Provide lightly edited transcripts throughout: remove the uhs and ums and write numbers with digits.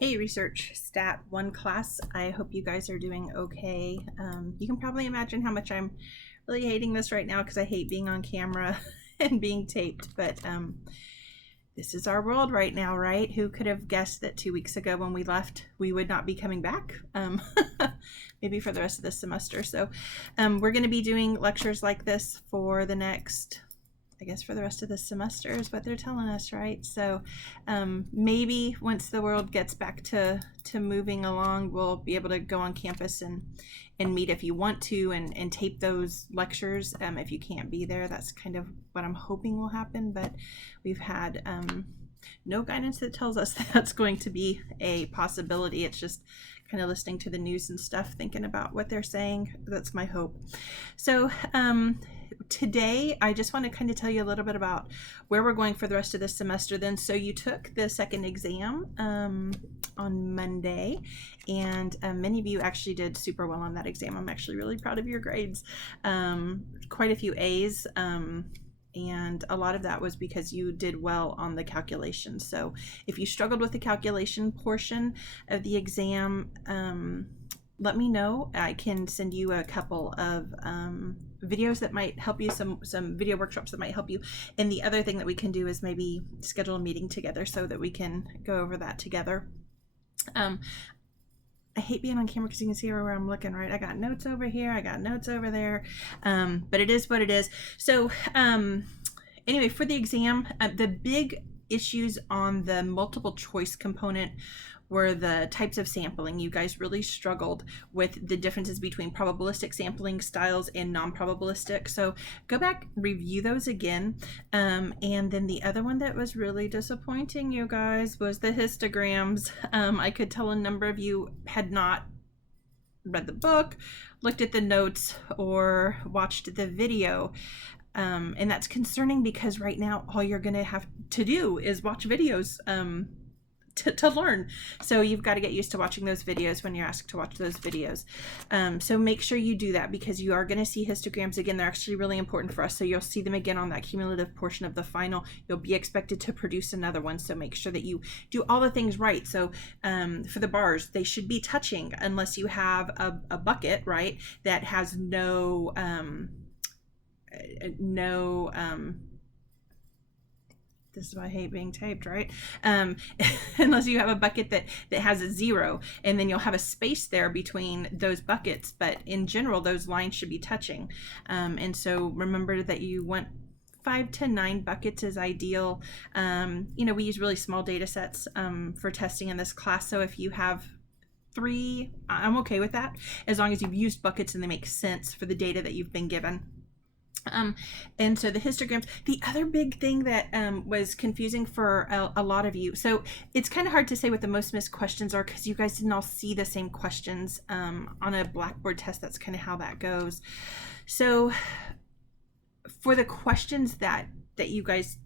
Hey, Research Stat 1 class. I hope you guys are doing okay. You can probably imagine how much I'm really hating this right now because I hate being on camera and being taped, but this is our world right now, right? Who could have guessed that 2 weeks ago when we left, we would not be coming back? Maybe for the rest of the semester. So we're going to be doing lectures like this for the next, I guess, for the rest of the semester is what they're telling us, right? So maybe once the world gets back to moving along, we'll be able to go on campus and meet if you want to and tape those lectures. If you can't be there, that's kind of what I'm hoping will happen. But we've had no guidance that tells us that's going to be a possibility. It's just kind of listening to the news and stuff, thinking about what they're saying. That's my hope. So today I just want to kind of tell you a little bit about where we're going for the rest of this semester then. So you took the second exam on Monday, and many of you actually did super well on that exam. I'm actually really proud of your grades. Quite a few A's, and a lot of that was because you did well on the calculation. So if you struggled with the calculation portion of the exam, let me know. I can send you a couple of videos that might help you, some video workshops that might help you. And the other thing that we can do is maybe schedule a meeting together so that we can go over that together. I hate being on camera because you can see where I'm looking, right? I got notes over here, I got notes over there, but it is what it is. So anyway, for the exam, the big issues on the multiple choice component were the types of sampling. You guys really struggled with the differences between probabilistic sampling styles and non-probabilistic. So go back, review those again. And then the other one that was really disappointing, you guys, was the histograms. I could tell a number of you had not read the book, looked at the notes, or watched the video. And that's concerning because right now all you're going to have to do is watch videos to learn. So you've got to get used to watching those videos when you're asked to watch those videos. So make sure you do that because you are going to see histograms again. They're actually really important for us. So you'll see them again on that cumulative portion of the final. You'll be expected to produce another one. So make sure that you do all the things right. So for the bars, they should be touching unless you have a bucket, right, that has no this is why I hate being taped, right? Unless you have a bucket that has a 0, and then you'll have a space there between those buckets. But in general, those lines should be touching. And so remember that you want 5 to 9 buckets is ideal. We use really small data sets for testing in this class. So if you have 3, I'm okay with that, as long as you've used buckets and they make sense for the data that you've been given. And so the histograms, the other big thing that was confusing for a lot of you, so it's kind of hard to say what the most missed questions are because you guys didn't all see the same questions on a Blackboard test. That's kind of how that goes. So for the questions that you guys,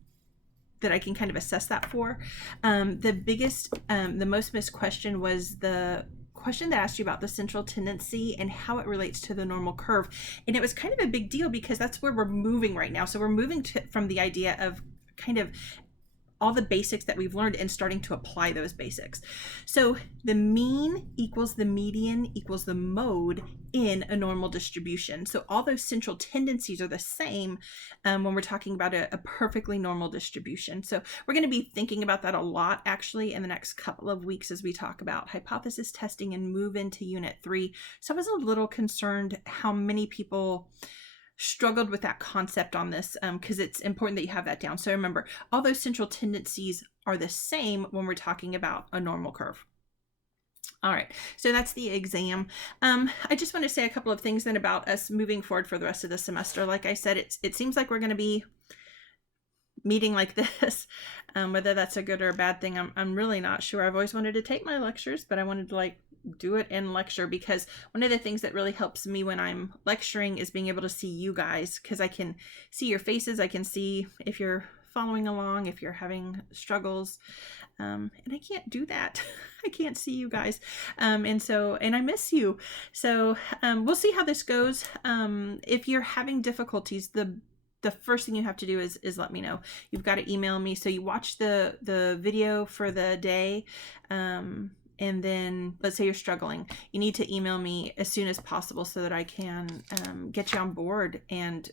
that I can kind of assess that for, the most missed question was the question that asked you about the central tendency and how it relates to the normal curve. And it was kind of a big deal because that's where we're moving right now. So we're moving from the idea of kind of all the basics that we've learned and starting to apply those basics. So the mean equals the median equals the mode in a normal distribution. So all those central tendencies are the same when we're talking about a perfectly normal distribution. So we're going to be thinking about that a lot actually in the next couple of weeks as we talk about hypothesis testing and move into Unit 3. So I was a little concerned how many people struggled with that concept on this because it's important that you have that down. So remember, all those central tendencies are the same when we're talking about a normal curve. All right, so that's the exam. I just want to say a couple of things then about us moving forward for the rest of the semester. Like I said, it seems like we're going to be meeting like this. Whether that's a good or a bad thing, I'm really not sure. I've always wanted to take my lectures, but I wanted to do it in lecture because one of the things that really helps me when I'm lecturing is being able to see you guys because I can see your faces. I can see if you're following along, if you're having struggles, and I can't do that. I can't see you guys, and I miss you. So we'll see how this goes. If you're having difficulties, the first thing you have to do is let me know. You've got to email me. So you watch the video for the day, and then let's say you're struggling, you need to email me as soon as possible so that I can get you on board and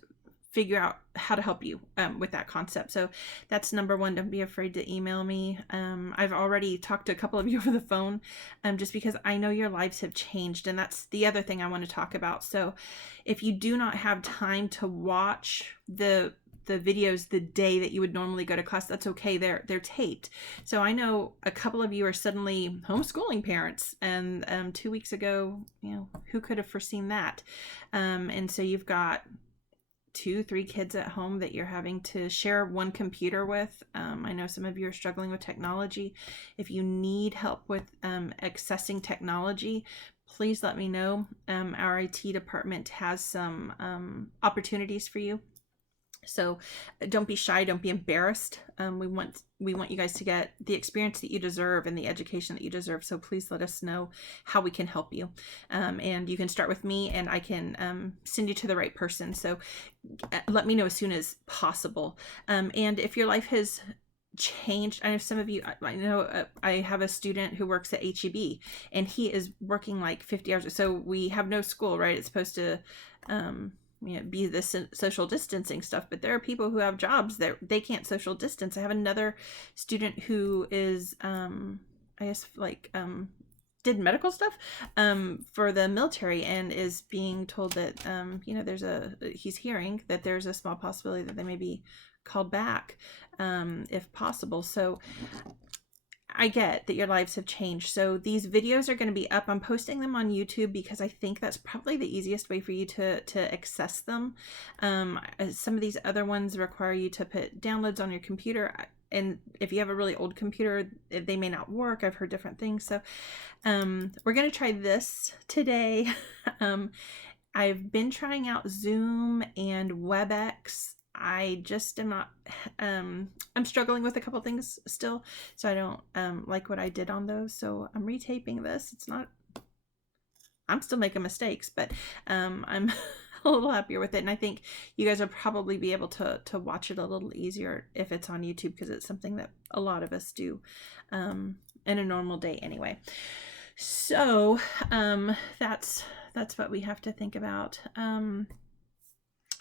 figure out how to help you with that concept. So that's number one. Don't be afraid to email me. I've already talked to a couple of you over the phone just because I know your lives have changed, and that's the other thing I want to talk about. So if you do not have time to watch the videos the day that you would normally go to class, that's okay. They're taped. So I know a couple of you are suddenly homeschooling parents, and 2 weeks ago, who could have foreseen that? And so you've got 2-3 kids at home that you're having to share one computer with. I know some of you are struggling with technology. If you need help with accessing technology, please let me know. Our IT department has some opportunities for you. So don't be shy, don't be embarrassed. We want you guys to get the experience that you deserve and the education that you deserve. So please let us know how we can help you. And you can start with me, and I can send you to the right person. So let me know as soon as possible. And if your life has changed, I know some of you, I know I have a student who works at HEB, and he is working like 50 hours. So we have no school, right? It's supposed to be the social distancing stuff, but there are people who have jobs that they can't social distance. I have another student who is did medical stuff for the military, and is being told that he's hearing that there's a small possibility that they may be called back if possible. So I get that your lives have changed. So these videos are going to be up. I'm posting them on YouTube because I think that's probably the easiest way for you to access them. Some of these other ones require you to put downloads on your computer. And if you have a really old computer, they may not work. I've heard different things. So we're going to try this today. I've been trying out Zoom and WebEx. I just am not, I'm struggling with a couple things still, so I don't like what I did on those, so I'm retaping this. I'm still making mistakes, but I'm a little happier with it, and I think you guys will probably be able to watch it a little easier if it's on YouTube, because it's something that a lot of us do in a normal day anyway. So that's what we have to think about.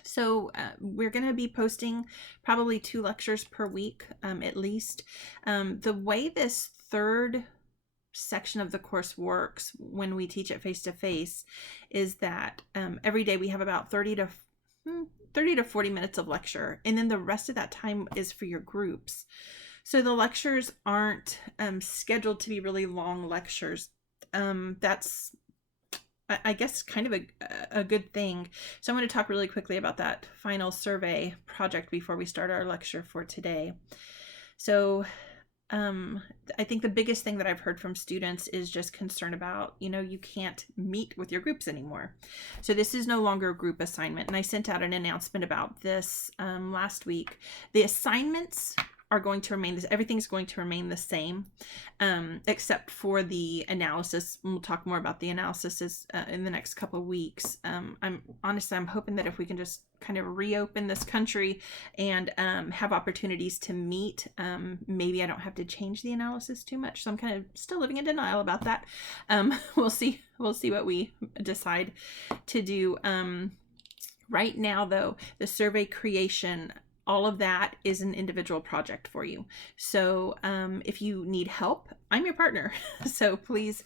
So we're going to be posting probably 2 lectures per week, at least. The way this third section of the course works when we teach it face-to-face is that every day we have about 30 to 40 minutes of lecture, and then the rest of that time is for your groups. So the lectures aren't scheduled to be really long lectures. That's, I guess, kind of a good thing. So I'm going to talk really quickly about that final survey project before we start our lecture for today. So I think the biggest thing that I've heard from students is just concern about, you can't meet with your groups anymore. So this is no longer a group assignment. And I sent out an announcement about this last week. The assignments are going to remain everything's going to remain the same, except for the analysis. We'll talk more about the analysis in the next couple of weeks. I'm hoping that if we can just kind of reopen this country and have opportunities to meet, maybe I don't have to change the analysis too much. So I'm kind of still living in denial about that. We'll see what we decide to do. Right now, though, the survey creation, all of that is an individual project for you. So if you need help, I'm your partner. So please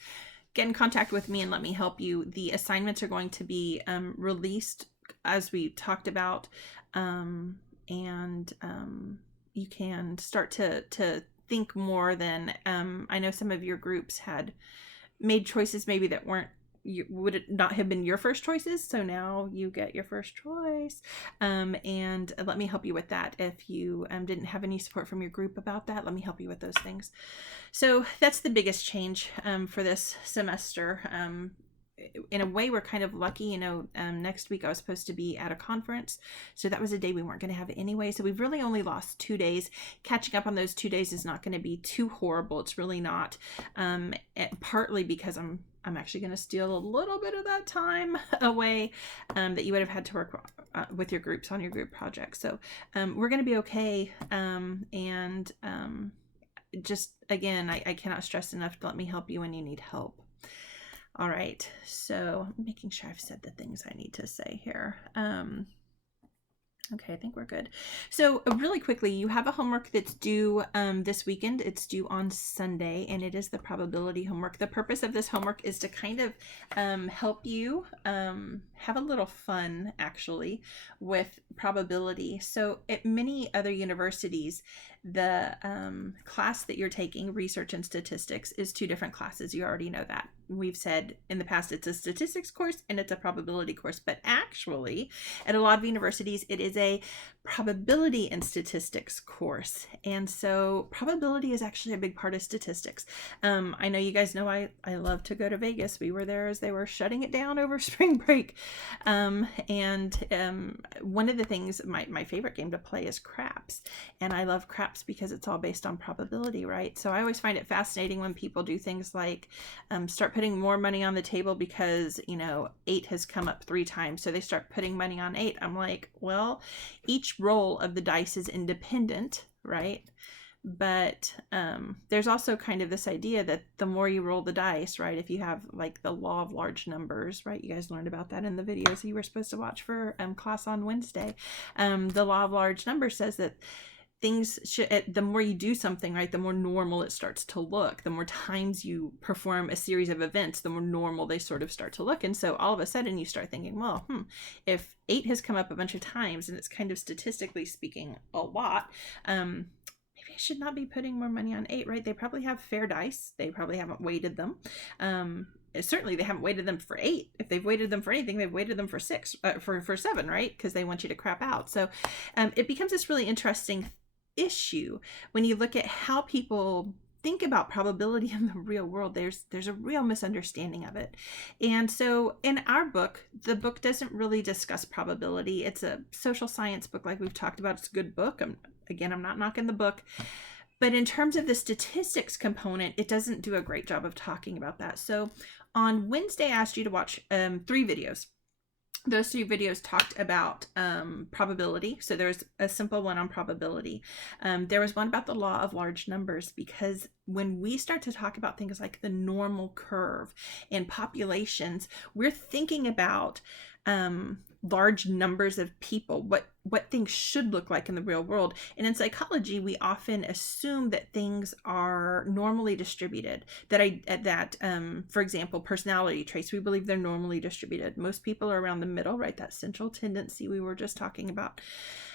get in contact with me and let me help you. The assignments are going to be released as we talked about, and you can start to think more than, I know some of your groups had made choices maybe that would not have been your first choices, so now you get your first choice, and let me help you with that. If you didn't have any support from your group about that, let me help you with those things. So that's the biggest change for this semester. In a way, we're kind of lucky. Next week I was supposed to be at a conference, so that was a day we weren't going to have anyway. So we've really only lost 2 days. Catching up on those 2 days is not going to be too horrible. It's really not. Partly because I'm actually going to steal a little bit of that time away that you would have had to work with your groups on your group projects. So we're going to be okay. And just, again, I cannot stress enough to let me help you when you need help. All right, so I'm making sure I've said the things I need to say here. Okay, I think we're good. So really quickly, you have a homework that's due this weekend. It's due on Sunday, and it is the probability homework. The purpose of this homework is to kind of help you have a little fun, actually, with probability. So at many other universities, the class that you're taking, Research and Statistics, is two different classes. You already know that. We've said in the past it's a statistics course and it's a probability course, but actually at a lot of universities it is a probability and statistics course. And so probability is actually a big part of statistics. I know you guys know I love to go to Vegas. We were there as they were shutting it down over spring break. One of the things, my favorite game to play is craps. And I love craps because it's all based on probability, right? So I always find it fascinating when people do things like start putting more money on the table because, 8 has come up 3 times. So they start putting money on 8. I'm like, well, each roll of the dice is independent, right? But there's also kind of this idea that the more you roll the dice, right, if you have like the law of large numbers, right, you guys learned about that in the videos you were supposed to watch for class on Wednesday. The law of large numbers says that things should, the more you do something, right, the more normal it starts to look. The more times you perform a series of events, the more normal they sort of start to look. And so all of a sudden you start thinking, well, if 8 has come up a bunch of times and it's kind of statistically speaking a lot, maybe I should not be putting more money on 8, right? They probably have fair dice. They probably haven't weighted them. Certainly they haven't weighted them for 8. If they've weighted them for anything, they've weighted them for 6, for 7, right? Because they want you to crap out. So it becomes this really interesting issue when you look at how people think about probability in the real world. There's a real misunderstanding of it. And so in our book, the book doesn't really discuss probability. It's a social science book, like we've talked about. It's a good book. I'm not knocking the book, but in terms of the statistics component, it doesn't do a great job of talking about that. So on Wednesday, I asked you to watch 3 videos. Those 3 videos talked about probability. So there's a simple one on probability. There was one about the law of large numbers, because when we start to talk about things like the normal curve and populations, we're thinking about large numbers of people, what things should look like in the real world. And in psychology, we often assume that things are normally distributed, that for example, personality traits, we believe they're normally distributed. Most people are around the middle, right? That central tendency we were just talking about.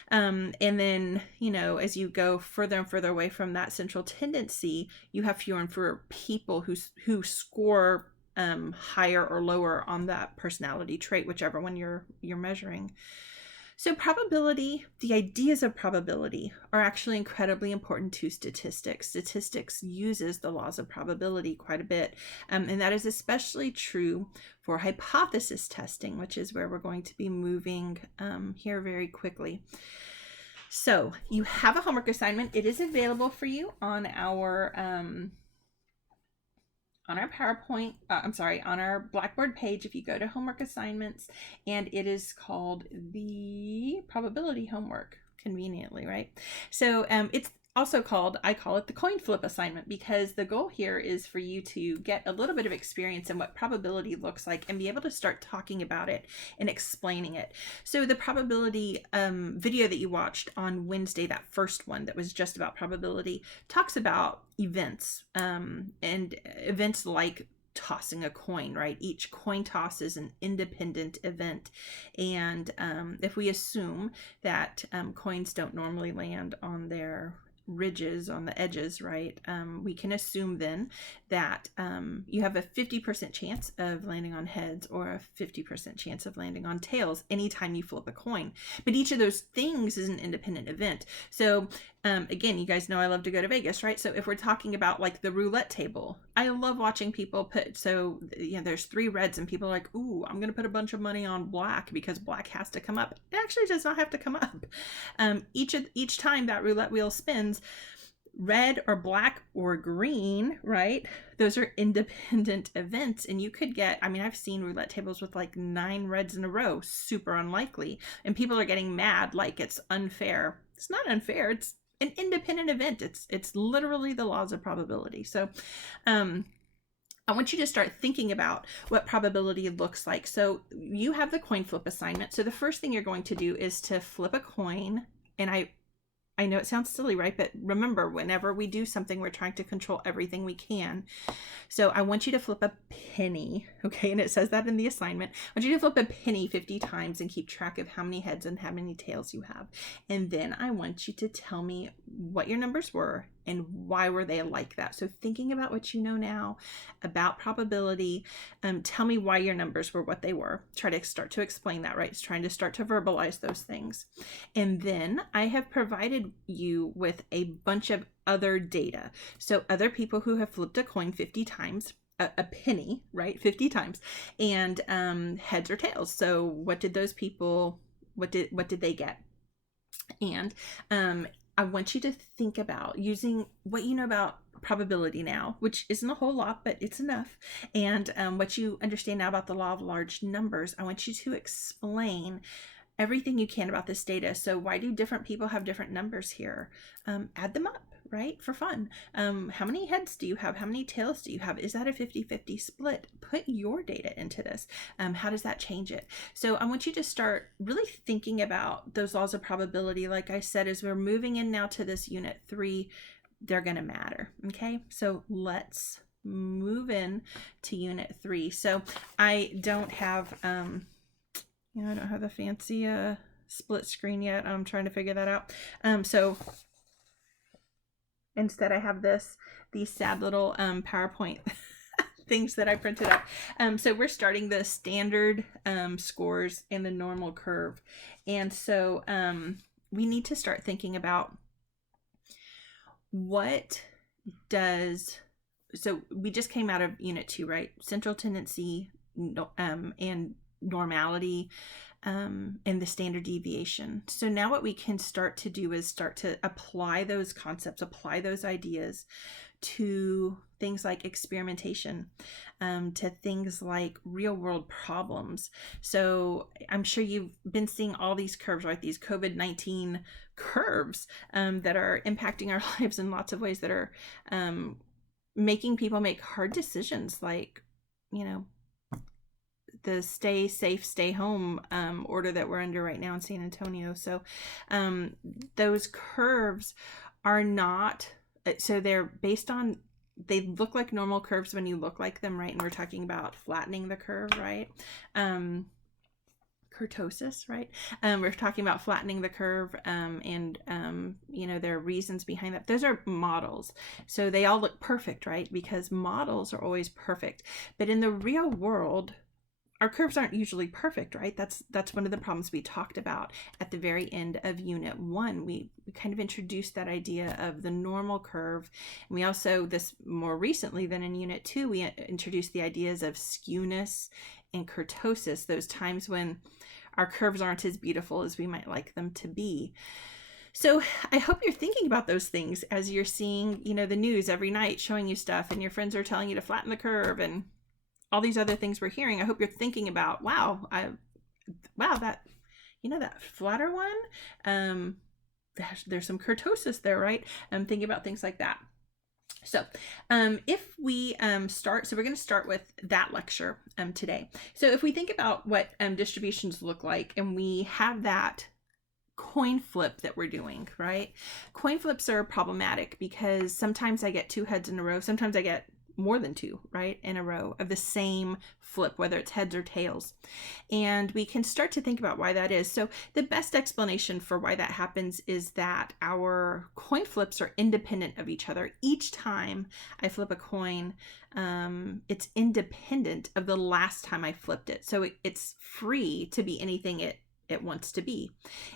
And then, as you go further and further away from that central tendency, you have fewer and fewer people who score higher or lower on that personality trait, whichever one you're measuring. So probability, the ideas of probability, are actually incredibly important to statistics. Statistics uses the laws of probability quite a bit, and that is especially true for hypothesis testing, which is where we're going to be moving here very quickly. So you have a homework assignment. It is available for you on our PowerPoint, on our Blackboard page, if you go to homework assignments, and it is called the probability homework, conveniently, right? So it's also called, I call it the coin flip assignment, because the goal here is for you to get a little bit of experience in what probability looks like and be able to start talking about it and explaining it. So the probability video that you watched on Wednesday, that first one that was just about probability, talks about events, and events like tossing a coin, right? Each coin toss is an independent event. And if we assume that coins don't normally land on their ridges, on the edges, right, we can assume then that you have a 50% chance of landing on heads or a 50% chance of landing on tails anytime you flip a coin. But each of those things is an independent event. So again, you guys know I love to go to Vegas, right? So if we're talking about like the roulette table, I love watching people put, so there's 3 reds and people are like, ooh, I'm going to put a bunch of money on black because black has to come up. It actually does not have to come up. Each time that roulette wheel spins, red or black or green, right? Those are independent events. And you could get, I've seen roulette tables with like 9 reds in a row, super unlikely. And people are getting mad like it's unfair. It's not unfair. It's an independent event. It's literally the laws of probability. So I want you to start thinking about what probability looks like. So you have the coin flip assignment. So the first thing you're going to do is to flip a coin. And I know it sounds silly, right? But remember, whenever we do something, we're trying to control everything we can. So I want you to flip a penny, okay? And it says that in the assignment. I want you to flip a penny 50 times and keep track of how many heads and how many tails you have. And then I want you to tell me what your numbers were and why were they like that. So thinking about what you know now about probability, tell me why your numbers were what they were. Try to start to explain that, right? It's trying to start to verbalize those things. And then I have provided you with a bunch of other data. So other people who have flipped a coin 50 times, a penny, right? 50 times, and heads or tails. So what did those people, what did they get? And I want you to think about using what you know about probability now, which isn't a whole lot, but it's enough. And what you understand now about the law of large numbers, I want you to explain everything you can about this data. So why do different people have different numbers here? Add them up, right? For fun. How many heads do you have? How many tails do you have? Is that a 50-50 split? Put your data into this. How does that change it? So I want you to start really thinking about those laws of probability. Like I said, as we're moving in now to this unit 3, they're going to matter. Okay. So let's move in to unit 3. So I don't have, I don't have the fancy split screen yet. I'm trying to figure that out. So instead I have these sad little PowerPoint things that I printed up. So we're starting the standard scores and the normal curve. And so we need to start thinking about so we just came out of unit 2, right? Central tendency and normality, and the standard deviation. So now what we can start to do is start to apply those concepts, apply those ideas to things like experimentation, to things like real world problems. So I'm sure you've been seeing all these curves, right? These COVID-19 curves that are impacting our lives in lots of ways, that are making people make hard decisions, like, the stay safe, stay home order that we're under right now in San Antonio. So those curves are not, so they're based on, they look like normal curves when you look like them, right? And we're talking about flattening the curve, right? Kurtosis, right? We're talking about flattening the curve, and there are reasons behind that. Those are models. So they all look perfect, right? Because models are always perfect. But in the real world, our curves aren't usually perfect, right? That's one of the problems we talked about at the very end of unit 1. We kind of introduced that idea of the normal curve. And we also, this more recently than in unit 2, we introduced the ideas of skewness and kurtosis, those times when our curves aren't as beautiful as we might like them to be. So I hope you're thinking about those things as you're seeing, the news every night showing you stuff, and your friends are telling you to flatten the curve and all these other things we're hearing. I hope you're thinking about, that flatter one, there's some kurtosis there, right? Thinking about things like that. So if we start, so we're going to start with that lecture today. So if we think about what distributions look like, and we have that coin flip that we're doing, right? Coin flips are problematic because sometimes I get 2 heads in a row. Sometimes I get more than 2, right, in a row of the same flip, whether it's heads or tails. And we can start to think about why that is. So the best explanation for why that happens is that our coin flips are independent of each other. Each time I flip a coin, it's independent of the last time I flipped it. So it's free to be anything it wants to be.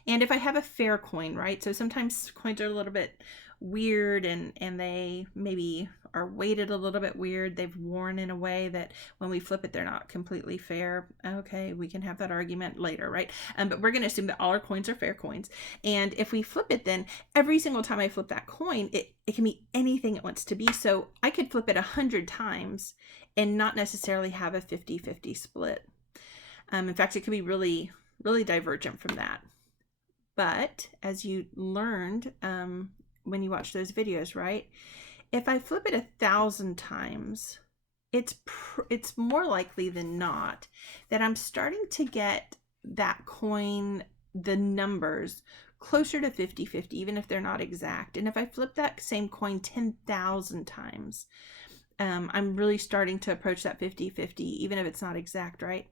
And if I have a fair coin, right, so sometimes coins are a little bit weird, and they maybe are weighted a little bit weird. They've worn in a way that when we flip it, they're not completely fair. Okay, we can have that argument later, right? But we're going to assume that all our coins are fair coins. And if we flip it, then every single time I flip that coin, it can be anything it wants to be. So I could flip it 100 times and not necessarily have a 50-50 split. In fact, it could be really, really divergent from that. But as you learned when you watch those videos, right? If I flip it 1,000 times, it's more likely than not that I'm starting to get that coin, the numbers closer to 50-50, even if they're not exact. And if I flip that same coin 10,000 times, I'm really starting to approach that 50-50, even if it's not exact, right?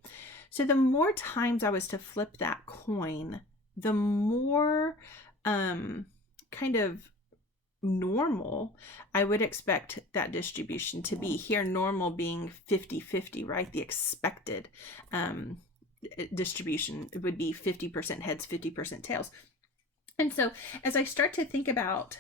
So the more times I was to flip that coin, the more kind of normal I would expect that distribution to be. Here, normal being 50-50, right? The expected distribution would be 50% heads, 50% tails. And so as I start to think about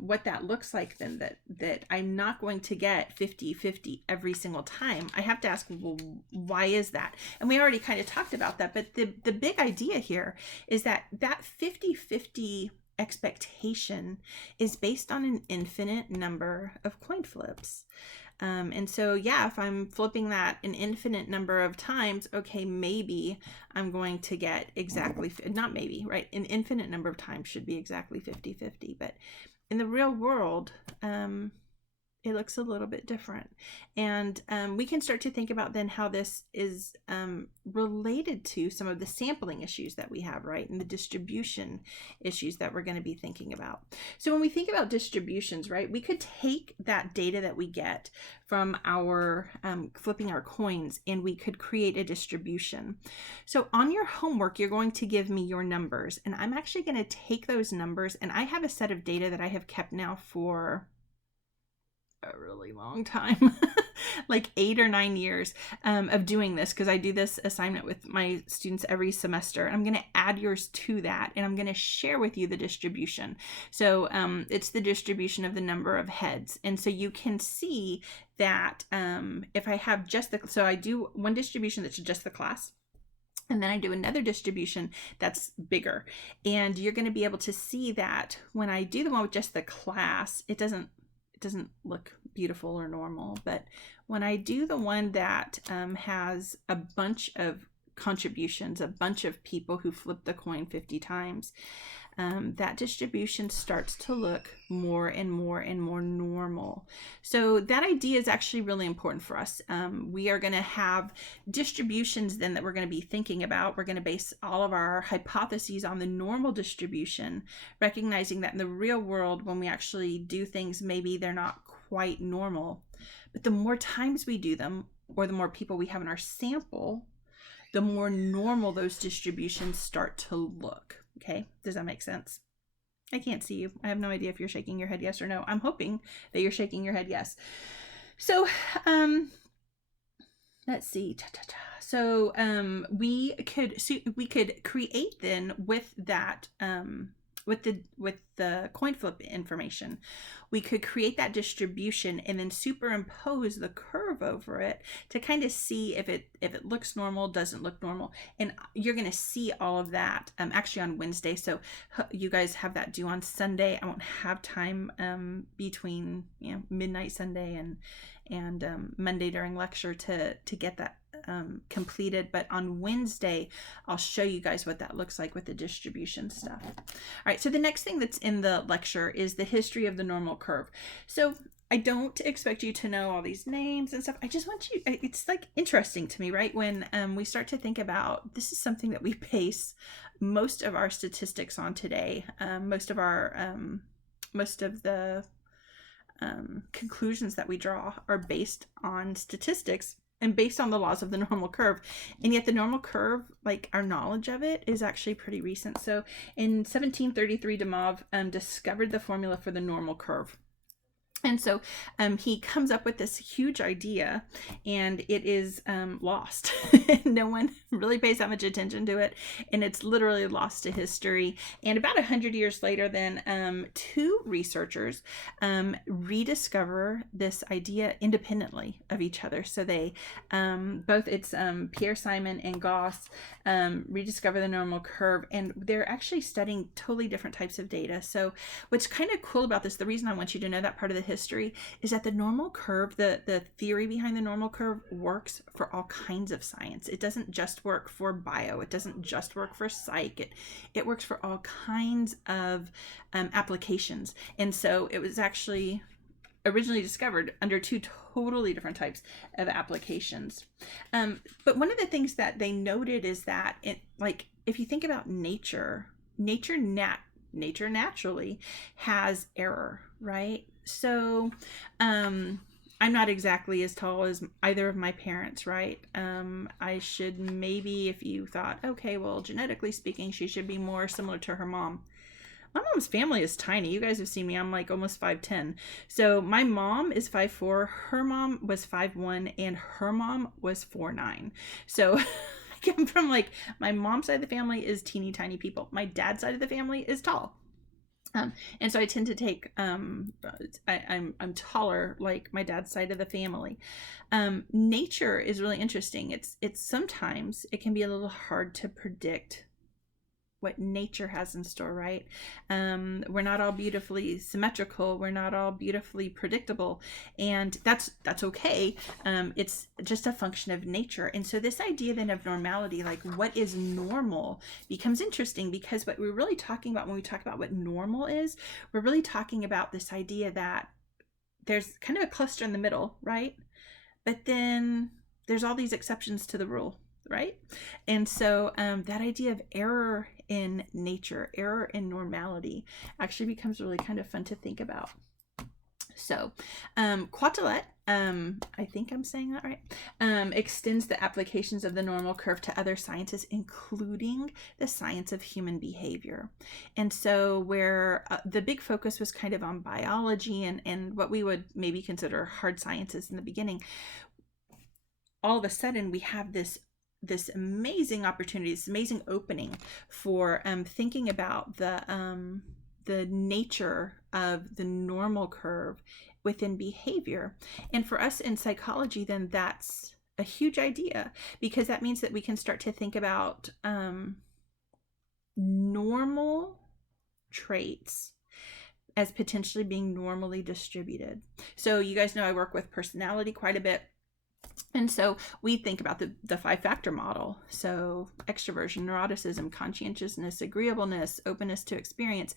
what that looks like, then that I'm not going to get 50-50 every single time, I have to ask, well, why is that? And we already kind of talked about that, but the big idea here is that 50-50 expectation is based on an infinite number of coin flips. And so, yeah, if I'm flipping that an infinite number of times, okay, maybe I'm going to get exactly, not maybe, right? An infinite number of times should be exactly 50-50. But in the real world, it looks a little bit different. And we can start to think about then how this is related to some of the sampling issues that we have, right? And the distribution issues that we're going to be thinking about. So when we think about distributions, right, we could take that data that we get from our flipping our coins, and we could create a distribution. So on your homework, you're going to give me your numbers, and I'm actually going to take those numbers, and I have a set of data that I have kept now for a really long time, like 8 or 9 years of doing this, because I do this assignment with my students every semester. I'm going to add yours to that, and I'm going to share with you the distribution. So it's the distribution of the number of heads. And so you can see that if I have just so I do one distribution that's just the class, and then I do another distribution that's bigger. And you're going to be able to see that when I do the one with just the class, it doesn't look beautiful or normal. But when I do the one that has a bunch of contributions, a bunch of people who flip the coin 50 times, that distribution starts to look more and more and more normal. So that idea is actually really important for us. We are going to have distributions then that we're going to be thinking about. We're going to base all of our hypotheses on the normal distribution, recognizing that in the real world, when we actually do things, maybe they're not quite normal. But the more times we do them, or the more people we have in our sample, the more normal those distributions start to look. Okay, does that make sense? I can't see you. I have no idea if you're shaking your head yes or no. I'm hoping that you're shaking your head yes. So, let's see. So, we could create then with that with the coin flip information, we could create that distribution and then superimpose the curve over it to kind of see if it looks normal, doesn't look normal. And you're going to see all of that actually on Wednesday. So you guys have that due on Sunday. I won't have time between midnight Sunday and Monday during lecture to get that completed, but on Wednesday I'll show you guys what that looks like with the distribution stuff. All right, so the next thing that's in the lecture is the history of the normal curve. So I don't expect you to know all these names and stuff. I just want you, it's like interesting to me, right? When we start to think about, this is something that we base most of our statistics on today. Most of the conclusions that we draw are based on statistics and based on the laws of the normal curve. And yet the normal curve, like our knowledge of it, is actually pretty recent. So in 1733, de Moivre discovered the formula for the normal curve. And so he comes up with this huge idea, and it is lost. No one really pays that much attention to it, and it's literally lost to history. And about 100 years later, then two researchers rediscover this idea independently of each other. So they both, it's Pierre Simon and Gauss, rediscover the normal curve, and they're actually studying totally different types of data. So what's kind of cool about this, the reason I want you to know that part of the history is that the normal curve, the theory behind the normal curve works for all kinds of science. It doesn't just work for bio. It doesn't just work for psych. It works for all kinds of applications. And so it was actually originally discovered under two totally different types of applications. But one of the things that they noted is that if you think about nature naturally has error, right? So I'm not exactly as tall as either of my parents, right? I should maybe, if you thought, okay, well, genetically speaking, she should be more similar to her mom. My mom's family is tiny. You guys have seen me. I'm like almost 5'10". So my mom is 5'4". Her mom was 5'1", and her mom was 4'9". So I come from like, my mom's side of the family is teeny tiny people. My dad's side of the family is tall. And so I tend to take, I'm taller like my dad's side of the family. Nature is really interesting. It's sometimes it can be a little hard to predict what nature has in store, right? We're not all beautifully symmetrical. We're not all beautifully predictable, and that's okay. It's just a function of nature. And so this idea then of normality, like what is normal, becomes interesting, because what we're really talking about when we talk about what normal is, we're really talking about this idea that there's kind of a cluster in the middle, right? But then there's all these exceptions to the rule, right? And so that idea of error in nature, error in normality, actually becomes really kind of fun to think about. So Quetelet, I think I'm saying that right, extends the applications of the normal curve to other sciences, including the science of human behavior. And so where the big focus was kind of on biology and what we would maybe consider hard sciences in the beginning, all of a sudden we have this amazing opportunity, this amazing opening for thinking about the nature of the normal curve within behavior. And for us in psychology, then that's a huge idea, because that means that we can start to think about normal traits as potentially being normally distributed. So you guys know I work with personality quite a bit. And so we think about the 5-factor model. So extroversion, neuroticism, conscientiousness, agreeableness, openness to experience.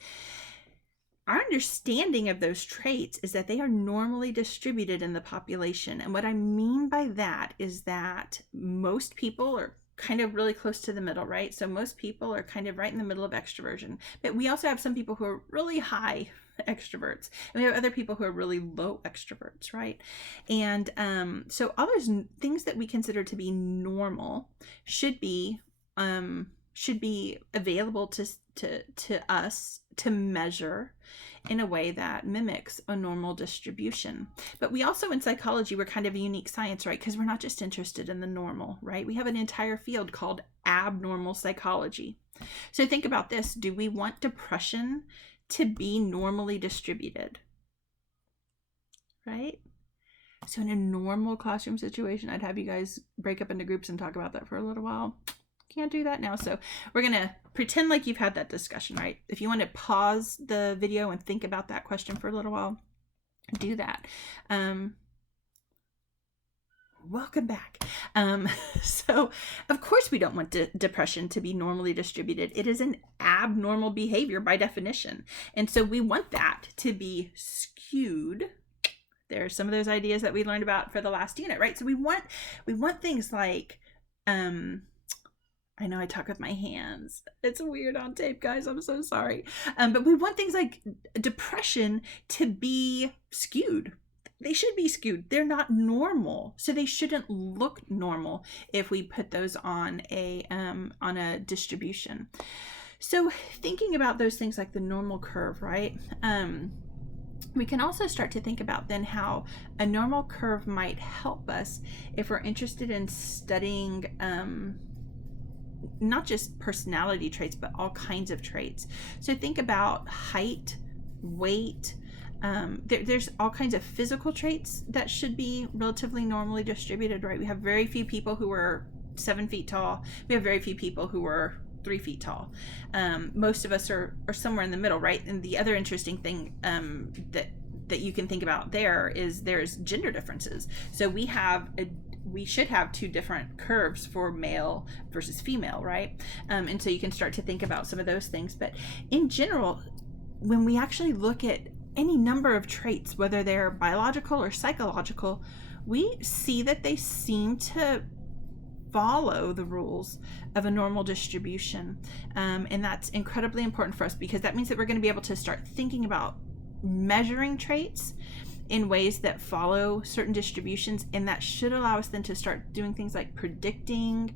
Our understanding of those traits is that they are normally distributed in the population. And what I mean by that is that most people are kind of really close to the middle, right? So most people are kind of right in the middle of extroversion. But we also have some people who are really high extroverts, and we have other people who are really low extroverts, right? And so all those things that we consider to be normal should be available to us to measure in a way that mimics a normal distribution. But we also, in psychology, we're kind of a unique science, right? Because we're not just interested in the normal, right? We have an entire field called abnormal psychology. So think about this. Do we want depression to be normally distributed, right? So in a normal classroom situation, I'd have you guys break up into groups and talk about that for a little while. Can't do that now. So we're going to pretend like you've had that discussion, right? If you want to pause the video and think about that question for a little while, do that. Welcome back. So of course we don't want depression to be normally distributed. It is an abnormal behavior by definition. And so we want that to be skewed. There's some of those ideas that we learned about for the last unit, right? So we want things like, I know I talk with my hands. It's weird on tape, guys. I'm so sorry. But we want things like depression to be skewed. They should be skewed. They're not normal, so they shouldn't look normal if we put those on a distribution. So thinking about those things like the normal curve, right? We can also start to think about then how a normal curve might help us if we're interested in studying not just personality traits, but all kinds of traits. So think about height, weight. There's all kinds of physical traits that should be relatively normally distributed, right? We have very few people who are 7 feet tall. We have very few people who are 3 feet tall. Most of us are somewhere in the middle, right? And the other interesting thing that that you can think about there is there's gender differences. So we should have two different curves for male versus female, right? And so you can start to think about some of those things. But in general, when we actually look at any number of traits, whether they're biological or psychological, we see that they seem to follow the rules of a normal distribution. And that's incredibly important for us, because that means that we're going to be able to start thinking about measuring traits in ways that follow certain distributions, and that should allow us then to start doing things like predicting,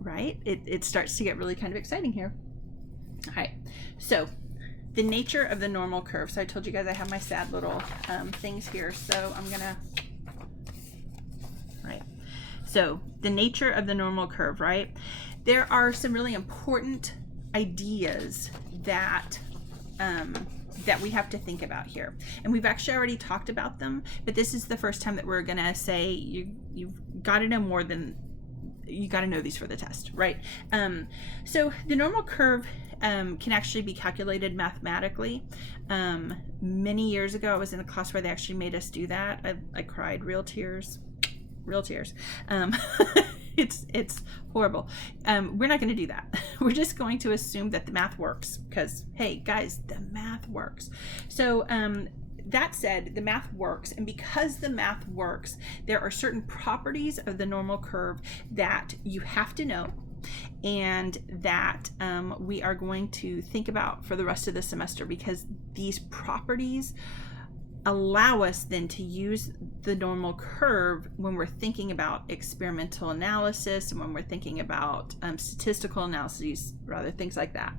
right? It starts to get really kind of exciting here. All right, so the nature of the normal curve. So I told you guys I have my sad little things here, so I'm gonna, right, so the nature of the normal curve, right? There are some really important ideas that that we have to think about here, and we've actually already talked about them, but this is the first time that we're gonna say you've got to know more than you got to know these for the test, right? So the normal curve can actually be calculated mathematically. Many years ago, I was in a class where they actually made us do that. I cried, real tears. It's horrible. We're not going to do that. We're just going to assume that the math works, because hey guys, the math works. So that said, the math works, and because the math works, there are certain properties of the normal curve that you have to know, and that we are going to think about for the rest of the semester, because these properties allow us then to use the normal curve when we're thinking about experimental analysis and when we're thinking about statistical analyses, rather, things like that.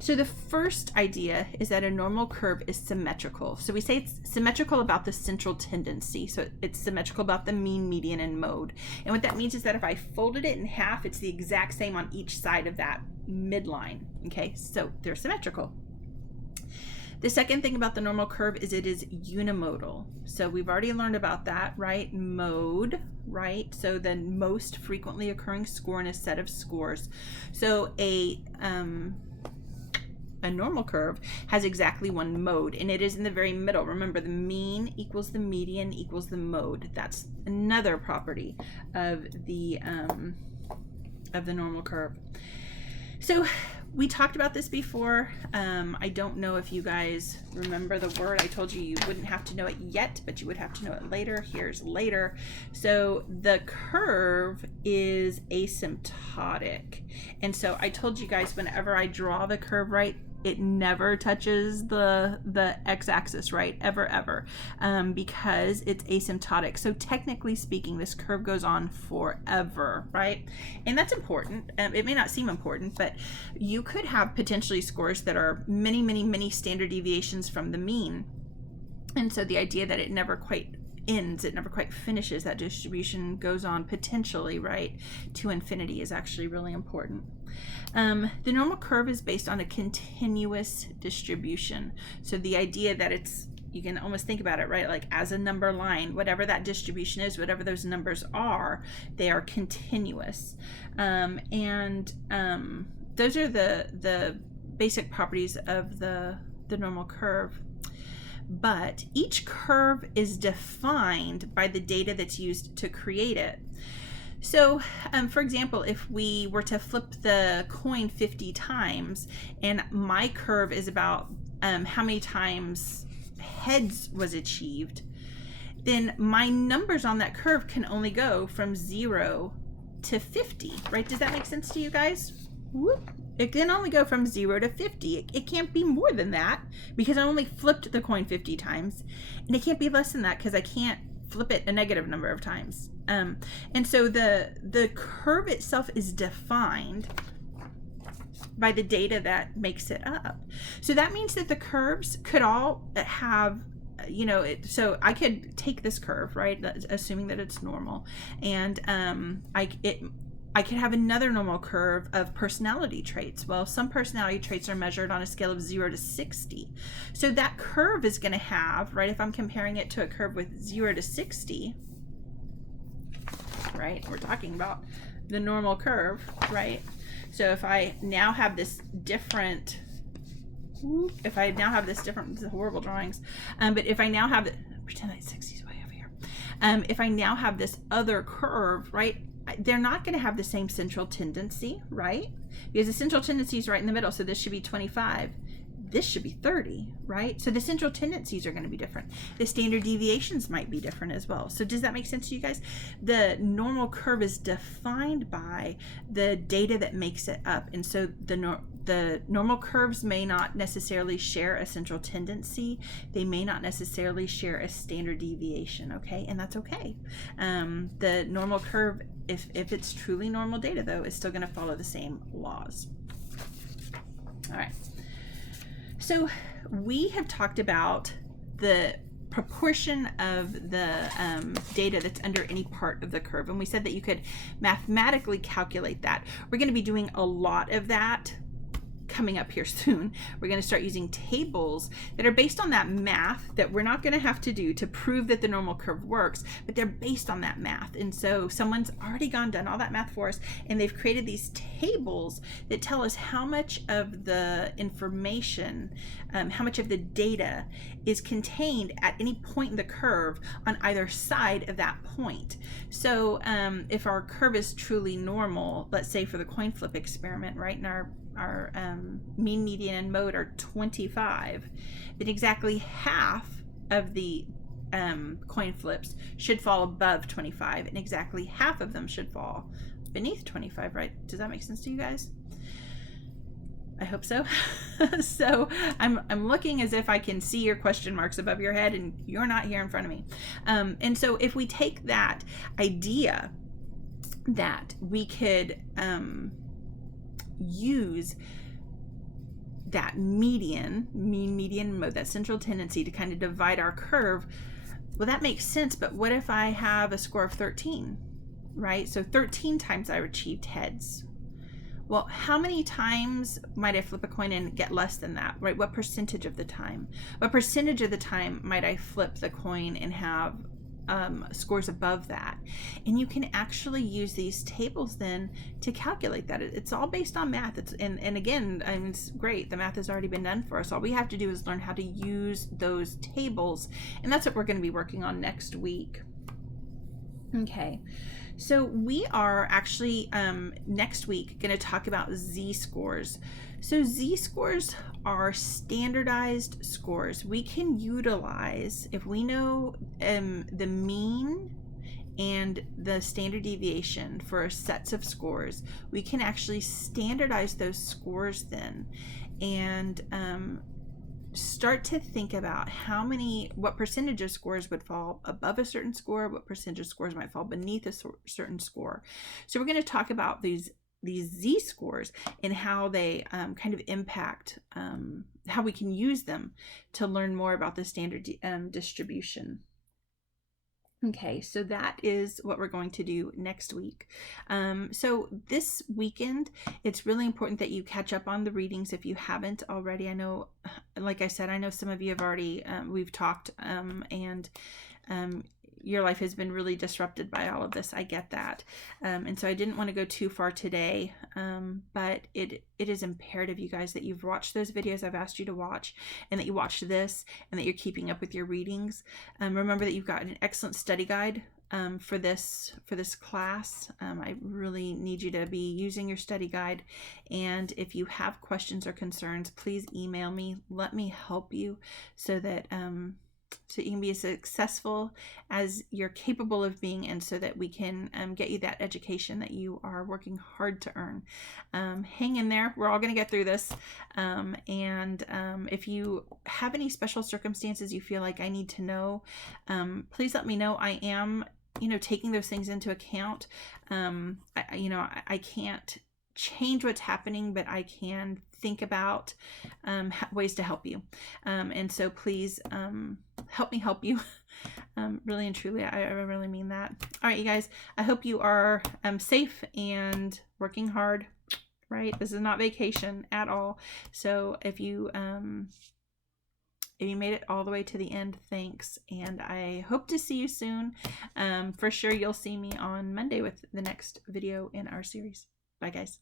So the first idea is that a normal curve is symmetrical. So we say it's symmetrical about the central tendency. So it's symmetrical about the mean, median, and mode. And what that means is that if I folded it in half, it's the exact same on each side of that midline. Okay, so they're symmetrical. The second thing about the normal curve is it is unimodal. So we've already learned about that, right? Mode, right? So the most frequently occurring score in a set of scores. So a normal curve has exactly one mode, and it is in the very middle. Remember, the mean equals the median equals the mode. That's another property of the normal curve. So we talked about this before. I don't know if you guys remember the word. I told you wouldn't have to know it yet, but you would have to know it later. Here's later. So the curve is asymptotic. And so I told you guys, whenever I draw the curve, right, it never touches the x-axis, right? Ever, because it's asymptotic. So technically speaking, this curve goes on forever, right? And that's important. It may not seem important, but you could have potentially scores that are many, many, many standard deviations from the mean. And so the idea that it never quite ends, it never quite finishes, that distribution goes on potentially, right, to infinity, is actually really important. The normal curve is based on a continuous distribution. So the idea that it's, you can almost think about it, right, like as a number line, whatever that distribution is, whatever those numbers are, they are continuous. Those are the basic properties of the normal curve. But each curve is defined by the data that's used to create it. So, for example, if we were to flip the coin 50 times, and my curve is about how many times heads was achieved, then my numbers on that curve can only go from 0 to 50, right? Does that make sense to you guys? Whoop. It can only go from 0 to 50. It can't be more than that, because I only flipped the coin 50 times. And it can't be less than that, because I can't flip it a negative number of times. And so the curve itself is defined by the data that makes it up. So that means that the curves could all have, you know, so I could take this curve, right, assuming that it's normal, and I could have another normal curve of personality traits. Well, some personality traits are measured on a scale of 0 to 60. So that curve is going to have, right, if I'm comparing it to a curve with 0 to 60, right, we're talking about the normal curve, right? So if I now have this different if I now have this different, this is horrible drawings, but if I now have, pretend that 60 is way over here. If I now have this other curve, right, they're not going to have the same central tendency, right? Because the central tendency is right in the middle, so this should be 25. This should be 30, right? So the central tendencies are going to be different. The standard deviations might be different as well. So does that make sense to you guys? The normal curve is defined by the data that makes it up. And so the normal curves may not necessarily share a central tendency. They may not necessarily share a standard deviation, okay? And that's okay. The normal curve, if it's truly normal data though, is still going to follow the same laws. All right. So we have talked about the proportion of the data that's under any part of the curve, and we said that you could mathematically calculate that. We're going to be doing a lot of that coming up here soon. We're going to start using tables that are based on that math that we're not going to have to do to prove that the normal curve works, but they're based on that math. And so someone's already done all that math for us, and they've created these tables that tell us how much of the information, how much of the data is contained at any point in the curve on either side of that point. So if our curve is truly normal, let's say for the coin flip experiment, right, in our mean, median, and mode are 25, then exactly half of the coin flips should fall above 25, and exactly half of them should fall beneath 25, right? Does that make sense to you guys? I hope so. So I'm looking as if I can see your question marks above your head, and you're not here in front of me. And so if we take that idea that we could use that median, mean, median, mode, that central tendency to kind of divide our curve, well, that makes sense. But what if I have a score of 13, right? So 13 times I achieved heads. Well, how many times might I flip a coin and get less than that, right? What percentage of the time? What percentage of the time might I flip the coin and have scores above that? And you can actually use these tables then to calculate that. It's all based on math. And again, I mean, it's great. The math has already been done for us. All we have to do is learn how to use those tables, and that's what we're going to be working on next week. Okay, so we are actually next week going to talk about z-scores. So z-scores are standardized scores we can utilize if we know the mean and the standard deviation for sets of scores. We can actually standardize those scores then, and start to think about what percentage of scores would fall above a certain score, what percentage of scores might fall beneath a certain score. So we're going to talk about these z-scores and how they kind of impact how we can use them to learn more about the standard distribution. Okay, so that is what we're going to do next week. So this weekend, it's really important that you catch up on the readings if you haven't already. I know, like I said, I know some of you have already, we've talked, and your life has been really disrupted by all of this. I get that. And so I didn't want to go too far today, but it is imperative, you guys, that you've watched those videos I've asked you to watch, and that you watch this, and that you're keeping up with your readings. Remember that you've got an excellent study guide for this class. I really need you to be using your study guide. And if you have questions or concerns, please email me. Let me help you so that so you can be as successful as you're capable of being, and so that we can get you that education that you are working hard to earn. Hang in there. We're all going to get through this. And if you have any special circumstances you feel like I need to know, please let me know. I am, taking those things into account. I can't change what's happening, but I can think about ways to help you. And so please help me help you. Really and truly, I really mean that. All right, you guys, I hope you are safe and working hard, right? This is not vacation at all. So if you made it all the way to the end, thanks. And I hope to see you soon. For sure, you'll see me on Monday with the next video in our series. Bye, guys.